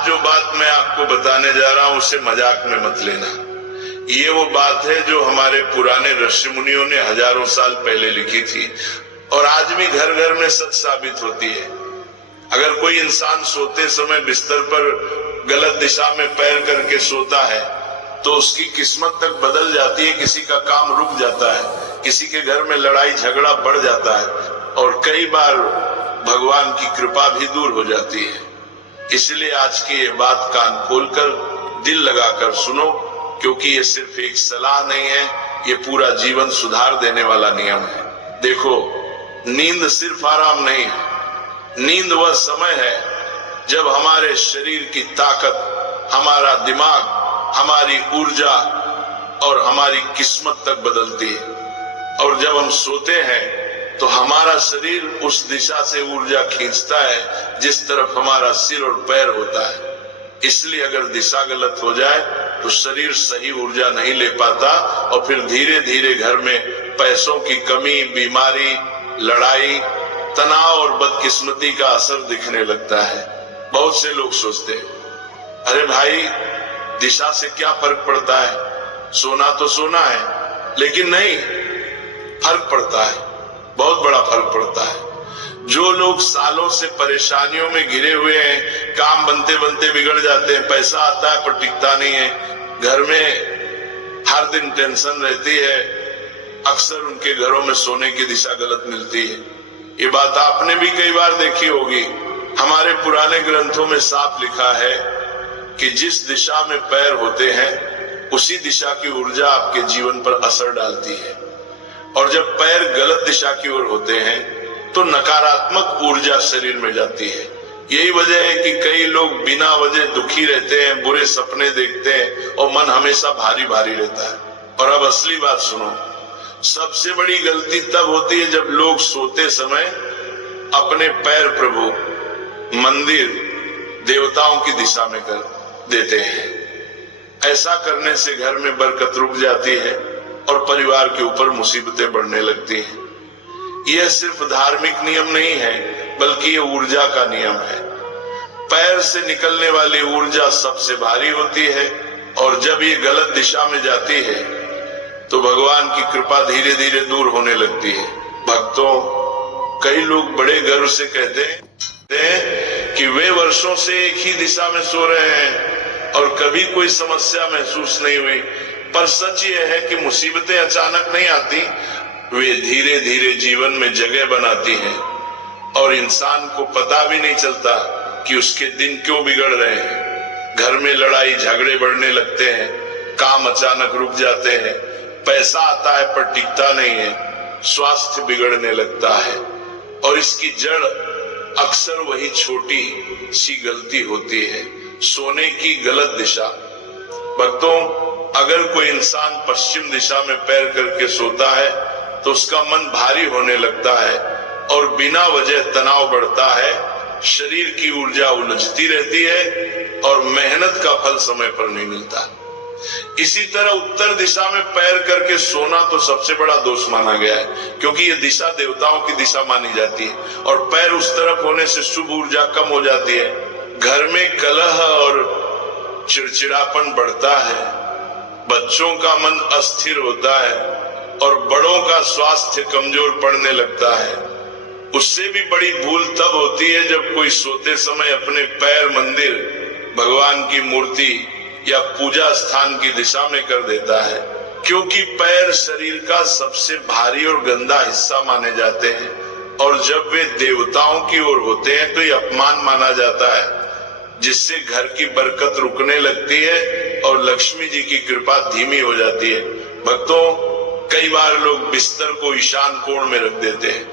आज जो बात मैं आपको बताने जा रहा हूं उसे मजाक में मत लेना। ये वो बात है जो हमारे पुराने ऋषि मुनियों ने हजारों साल पहले लिखी थी और आज भी घर घर में सच साबित होती है। अगर कोई इंसान सोते समय बिस्तर पर गलत दिशा में पैर करके सोता है तो उसकी किस्मत तक बदल जाती है, किसी का काम रुक जाता है, किसी के घर में लड़ाई झगड़ा बढ़ जाता है और कई बार भगवान की कृपा भी दूर हो जाती है। इसलिए आज की ये बात कान खोलकर दिल लगाकर सुनो, क्योंकि ये सिर्फ एक सलाह नहीं है, ये पूरा जीवन सुधार देने वाला नियम है। देखो, नींद सिर्फ आराम नहीं है, नींद वह समय है जब हमारे शरीर की ताकत, हमारा दिमाग, हमारी ऊर्जा और हमारी किस्मत तक बदलती है। और जब हम सोते हैं तो हमारा शरीर उस दिशा से ऊर्जा खींचता है जिस तरफ हमारा सिर और पैर होता है। इसलिए अगर दिशा गलत हो जाए तो शरीर सही ऊर्जा नहीं ले पाता और फिर धीरे धीरे घर में पैसों की कमी, बीमारी, लड़ाई, तनाव और बदकिस्मती का असर दिखने लगता है। बहुत से लोग सोचते हैं, अरे भाई, दिशा से क्या फर्क पड़ता है, सोना तो सोना है। लेकिन नहीं, फर्क पड़ता है, बहुत बड़ा फर्क पड़ता है। जो लोग सालों से परेशानियों में घिरे हुए हैं, काम बनते बनते बिगड़ जाते हैं, पैसा आता है पर टिकता नहीं है, घर में हर दिन टेंशन रहती है, अक्सर उनके घरों में सोने की दिशा गलत मिलती है। ये बात आपने भी कई बार देखी होगी। हमारे पुराने ग्रंथों में साफ लिखा है कि जिस दिशा में पैर होते हैं उसी दिशा की ऊर्जा आपके जीवन पर असर डालती है। और जब पैर गलत दिशा की ओर होते हैं तो नकारात्मक ऊर्जा शरीर में जाती है। यही वजह है कि कई लोग बिना वजह दुखी रहते हैं, बुरे सपने देखते हैं और मन हमेशा भारी भारी रहता है। और अब असली बात सुनो, सबसे बड़ी गलती तब होती है जब लोग सोते समय अपने पैर प्रभु, मंदिर, देवताओं की दिशा में कर देते हैं। ऐसा करने से घर में बरकत रुक जाती है और परिवार के ऊपर मुसीबतें बढ़ने लगती हैं। यह सिर्फ धार्मिक नियम नहीं है, बल्कि यह ऊर्जा का नियम है। पैर से निकलने वाली ऊर्जा सबसे भारी होती है और जब ये गलत दिशा में जाती है तो भगवान की कृपा धीरे धीरे दूर होने लगती है। भक्तों, कई लोग बड़े गर्व से कहते हैं कि वे वर्षों से एक ही दिशा में सो रहे हैं और कभी कोई समस्या महसूस नहीं हुई। पर सच यह है कि मुसीबतें अचानक नहीं आती, वे धीरे धीरे जीवन में जगह बनाती हैं और इंसान को पता भी नहीं चलता कि उसके दिन क्यों बिगड़ रहे हैं। घर में लड़ाई झगड़े बढ़ने लगते हैं, काम अचानक रुक जाते हैं, पैसा आता है पर टिकता नहीं है, स्वास्थ्य बिगड़ने लगता है। और इसकी जड़ अक्सर वही छोटी सी गलती होती है, सोने की गलत दिशा। भक्तों, अगर कोई इंसान पश्चिम दिशा में पैर करके सोता है तो उसका मन भारी होने लगता है और बिना वजह तनाव बढ़ता है, शरीर की ऊर्जा उलझती रहती है और मेहनत का फल समय पर नहीं मिलता। इसी तरह उत्तर दिशा में पैर करके सोना तो सबसे बड़ा दोष माना गया है, क्योंकि ये दिशा देवताओं की दिशा मानी जाती है और पैर उस तरफ होने से शुभ ऊर्जा कम हो जाती है। घर में कलह और चिड़चिड़ापन बढ़ता है, बच्चों का मन अस्थिर होता है और बड़ों का स्वास्थ्य कमजोर पड़ने लगता है। उससे भी बड़ी भूल तब होती है जब कोई सोते समय अपने पैर मंदिर, भगवान की मूर्ति या पूजा स्थान की दिशा में कर देता है, क्योंकि पैर शरीर का सबसे भारी और गंदा हिस्सा माने जाते हैं और जब वे देवताओं की ओर होते हैं तो ये अपमान माना जाता है, जिससे घर की बरकत रुकने लगती है और लक्ष्मी जी की कृपा धीमी हो जाती है। भक्तों, कई बार लोग बिस्तर को ईशान कोण में रख देते हैं,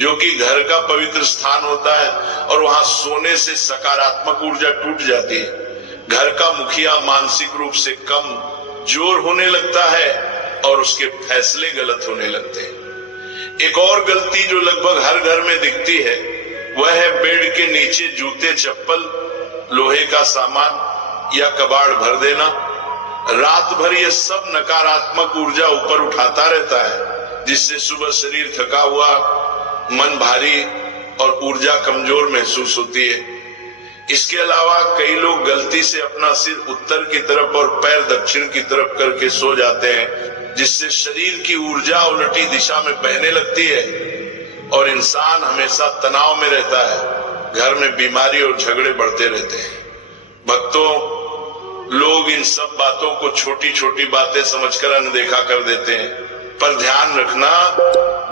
जो कि घर का पवित्र स्थान होता है, और वहां सोने से सकारात्मक ऊर्जा टूट जाती है। घर का मुखिया मानसिक रूप से कमजोर होने लगता है और उसके फैसले गलत होने लगते हैं। एक और गलती जो लगभग हर घर में दिखती है वह है बेड के नीचे जूते, चप्पल, लोहे का सामान या कबाड़ भर देना। रात भर ये सब नकारात्मक ऊर्जा ऊपर उठाता रहता है, जिससे सुबह शरीर थका हुआ, मन भारी और ऊर्जा कमजोर महसूस होती है। इसके अलावा कई लोग गलती से अपना सिर उत्तर की तरफ और पैर दक्षिण की तरफ करके सो जाते हैं, जिससे शरीर की ऊर्जा उल्टी दिशा में बहने लगती है और इंसान हमेशा तनाव में रहता है। घर में बीमारी और झगड़े बढ़ते रहते हैं। भक्तों, लोग इन सब बातों को छोटी छोटी बातें समझकर अनदेखा कर देते हैं, पर ध्यान रखना,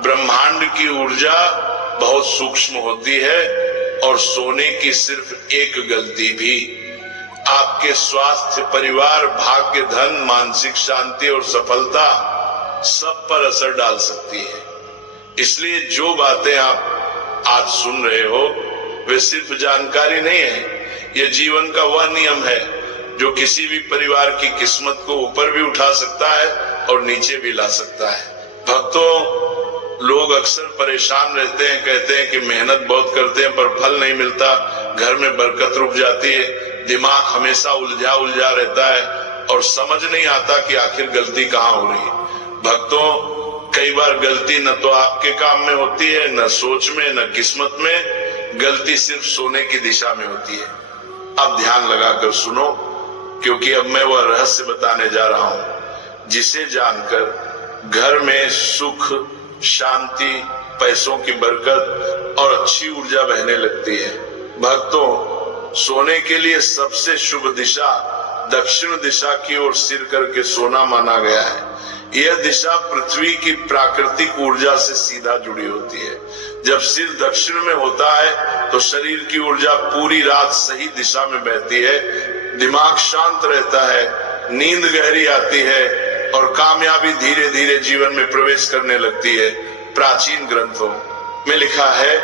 ब्रह्मांड की ऊर्जा बहुत सूक्ष्म होती है और सोने की सिर्फ एक गलती भी आपके स्वास्थ्य, परिवार, भाग्य, धन, मानसिक शांति और सफलता सब पर असर डाल सकती है। इसलिए जो बातें आप आज सुन रहे हो वे सिर्फ जानकारी नहीं है, यह जीवन का वह नियम है जो किसी भी परिवार की किस्मत को ऊपर भी उठा सकता है और नीचे भी ला सकता है। भक्तों, लोग अक्सर परेशान रहते हैं, कहते हैं कि मेहनत बहुत करते हैं पर फल नहीं मिलता, घर में बरकत रुक जाती है, दिमाग हमेशा उलझा उलझा रहता है और समझ नहीं आता कि आखिर गलती कहाँ हो रही है। भक्तों, कई बार गलती न तो आपके काम में होती है, न सोच में, न किस्मत में, गलती सिर्फ सोने की दिशा में होती है। अब ध्यान लगाकर सुनो, क्योंकि अब मैं वह रहस्य बताने जा रहा हूं जिसे जानकर घर में सुख, शांति, पैसों की बरकत और अच्छी ऊर्जा बहने लगती है। भक्तों, सोने के लिए सबसे शुभ दिशा दक्षिण दिशा की ओर सिर करके सोना माना गया है। यह दिशा पृथ्वी की प्राकृतिक ऊर्जा से सीधा जुड़ी होती है। जब सिर दक्षिण में होता है तो शरीर की ऊर्जा पूरी रात सही दिशा में बहती है, दिमाग शांत रहता है, नींद गहरी आती है और कामयाबी धीरे धीरे जीवन में प्रवेश करने लगती है। प्राचीन ग्रंथों में लिखा है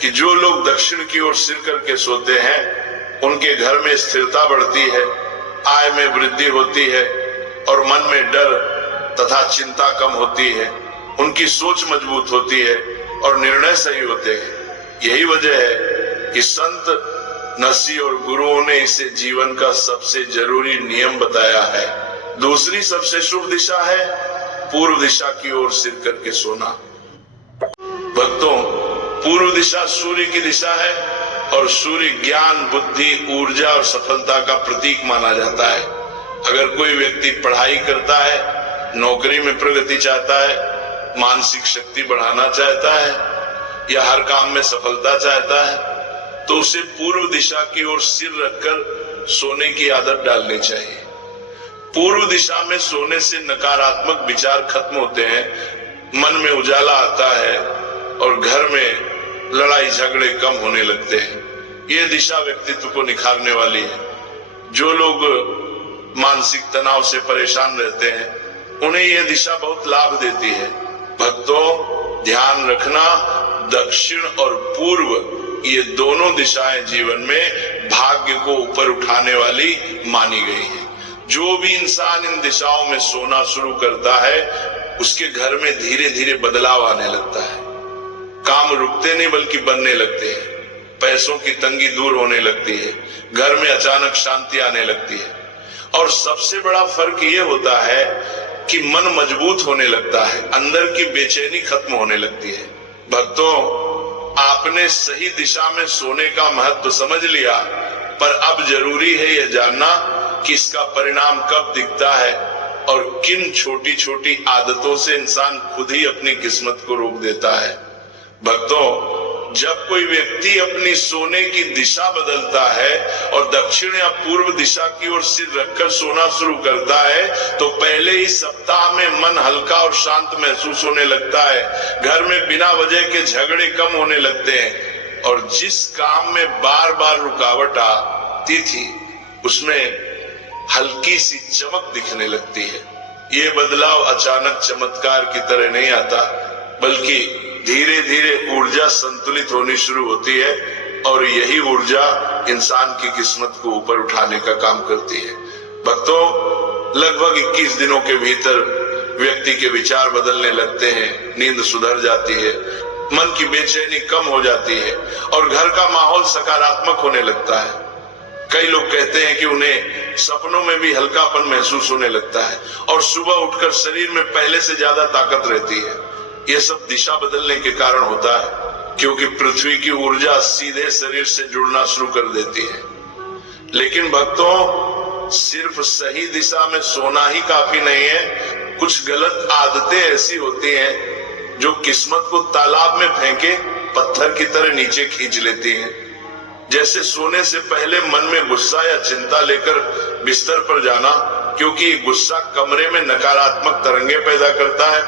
कि जो लोग दक्षिण की ओर सिर करके सोते हैं उनके घर में स्थिरता बढ़ती है, आय में वृद्धि होती है और मन में डर तथा चिंता कम होती है। उनकी सोच मजबूत होती है और निर्णय सही होते हैं। यही वजह है कि संत, नसी और गुरुओं ने इसे जीवन का सबसे जरूरी नियम बताया है। दूसरी सबसे शुभ दिशा है पूर्व दिशा की ओर सिर करके सोना। भक्तों, पूर्व दिशा सूर्य की दिशा है और सूर्य ज्ञान, बुद्धि, ऊर्जा और सफलता का प्रतीक माना जाता है। अगर कोई व्यक्ति पढ़ाई करता है, नौकरी में प्रगति चाहता है, मानसिक शक्ति बढ़ाना चाहता है या हर काम में सफलता चाहता है, तो उसे पूर्व दिशा की ओर सिर रखकर सोने की आदत डालनी चाहिए। पूर्व दिशा में सोने से नकारात्मक विचार खत्म होते हैं, मन में उजाला आता है और घर में लड़ाई झगड़े कम होने लगते हैं। यह दिशा व्यक्तित्व को निखारने वाली है। जो लोग मानसिक तनाव से परेशान रहते हैं उन्हें यह दिशा बहुत लाभ देती है। भक्तों, ध्यान रखना, दक्षिण और पूर्व ये दोनों दिशाएं जीवन में भाग्य को ऊपर उठाने वाली मानी गई है। जो भी इंसान इन दिशाओं में सोना शुरू करता है उसके घर में धीरे धीरे बदलाव आने लगता है। काम रुकते नहीं बल्कि बनने लगते हैं, पैसों की तंगी दूर होने लगती है, घर में अचानक शांति आने लगती है और सबसे बड़ा फर्क ये होता है कि मन मजबूत होने लगता है, अंदर की बेचैनी खत्म होने लगती है। भक्तों, आपने सही दिशा में सोने का महत्व समझ लिया, पर अब जरूरी है यह जानना कि इसका परिणाम कब दिखता है और किन छोटी छोटी आदतों से इंसान खुद ही अपनी किस्मत को रोक देता है। भक्तों, जब कोई व्यक्ति अपनी सोने की दिशा बदलता है और दक्षिण या पूर्व दिशा की ओर सिर रखकर सोना शुरू करता है तो पहले ही सप्ताह में मन हल्का और शांत महसूस होने लगता है। घर में बिना वजह के झगड़े कम होने लगते हैं और जिस काम में बार बार रुकावट आती थी उसमें हल्की सी चमक दिखने लगती है। ये बदलाव अचानक चमत्कार की तरह नहीं आता, बल्कि धीरे धीरे ऊर्जा संतुलित होनी शुरू होती है और यही ऊर्जा इंसान की किस्मत को ऊपर उठाने का काम करती है। भक्तों, लगभग 21 दिनों के भीतर व्यक्ति के विचार बदलने लगते हैं, नींद सुधर जाती है, मन की बेचैनी कम हो जाती है और घर का माहौल सकारात्मक होने लगता है। कई लोग कहते हैं कि उन्हें सपनों में भी हल्कापन महसूस होने लगता है और सुबह उठकर शरीर में पहले से ज्यादा ताकत रहती है। यह सब दिशा बदलने के कारण होता है। क्योंकि पृथ्वी की ऊर्जा सीधे शरीर से जुड़ना शुरू कर देती है। लेकिन भक्तों, सिर्फ सही दिशा में सोना ही काफी नहीं है। कुछ गलत आदतें ऐसी होती हैं जो किस्मत को तालाब में फेंके पत्थर की तरह नीचे खींच लेती हैं। जैसे सोने से पहले मन में गुस्सा या चिंता लेकर बिस्तर पर जाना, क्योंकि गुस्सा कमरे में नकारात्मक तरंगे पैदा करता है।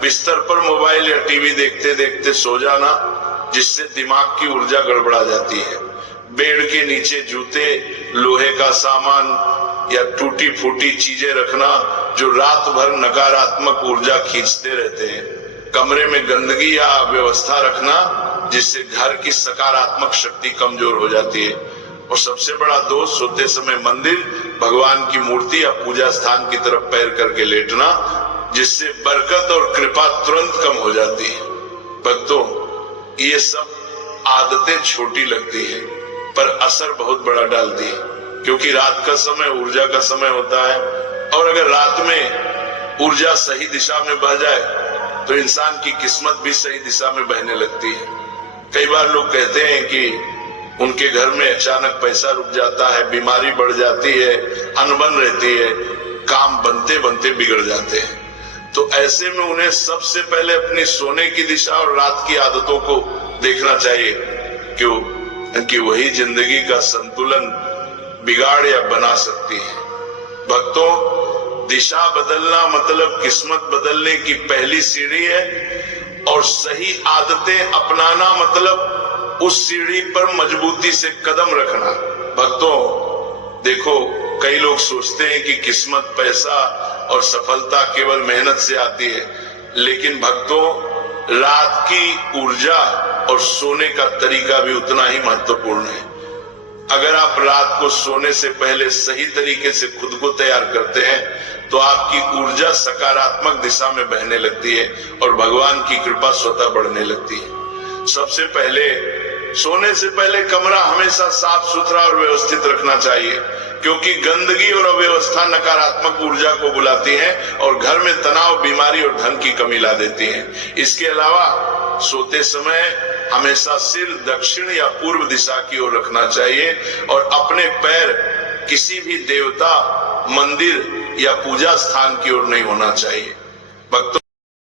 बिस्तर पर मोबाइल या टीवी देखते देखते सो जाना, जिससे दिमाग की ऊर्जा गड़बड़ा जाती है। बेड के नीचे जूते, लोहे का सामान या टूटी फूटी चीजें रखना जो रात भर नकारात्मक ऊर्जा खींचते रहते हैं। कमरे में गंदगी या अव्यवस्था रखना, जिससे घर की सकारात्मक शक्ति कमजोर हो जाती है। और सबसे बड़ा दोष, सोते समय मंदिर, भगवान की मूर्ति या पूजा स्थान की तरफ पैर करके लेटना, जिससे बरकत और कृपा तुरंत कम हो जाती है। भक्तों, ये सब आदतें छोटी लगती है पर असर बहुत बड़ा डालती है, क्योंकि रात का समय ऊर्जा का समय होता है। और अगर रात में ऊर्जा सही दिशा में बह जाए तो इंसान की किस्मत भी सही दिशा में बहने लगती है। कई बार लोग कहते हैं कि उनके घर में अचानक पैसा रुक जाता है, बीमारी बढ़ जाती है, अनबन रहती है, काम बनते बनते बिगड़ जाते हैं। तो ऐसे में उन्हें सबसे पहले अपनी सोने की दिशा और रात की आदतों को देखना चाहिए, क्योंकि वही जिंदगी का संतुलन बिगाड़ या बना सकती है। भक्तों, दिशा बदलना मतलब किस्मत बदलने की पहली सीढ़ी है, और सही आदतें अपनाना मतलब उस सीढ़ी पर मजबूती से कदम रखना। भक्तों देखो, कई लोग सोचते हैं कि किस्मत, पैसा और सफलता केवल मेहनत से आती है, लेकिन भक्तों, रात की ऊर्जा और सोने का तरीका भी उतना ही महत्वपूर्ण है। अगर आप रात को सोने से पहले सही तरीके से खुद को तैयार करते हैं तो आपकी ऊर्जा सकारात्मक दिशा में बहने लगती है और भगवान की कृपा स्वतः बढ़ने लगती है। सबसे पहले, सोने से पहले कमरा हमेशा साफ सुथरा और व्यवस्थित रखना चाहिए, क्योंकि गंदगी और अव्यवस्था नकारात्मक ऊर्जा को बुलाती है और घर में तनाव, बीमारी और धन की कमी ला देती है। इसके अलावा सोते समय हमेशा सिर दक्षिण या पूर्व दिशा की ओर रखना चाहिए और अपने पैर किसी भी देवता, मंदिर या पूजा स्थान की ओर नहीं होना चाहिए। भक्तों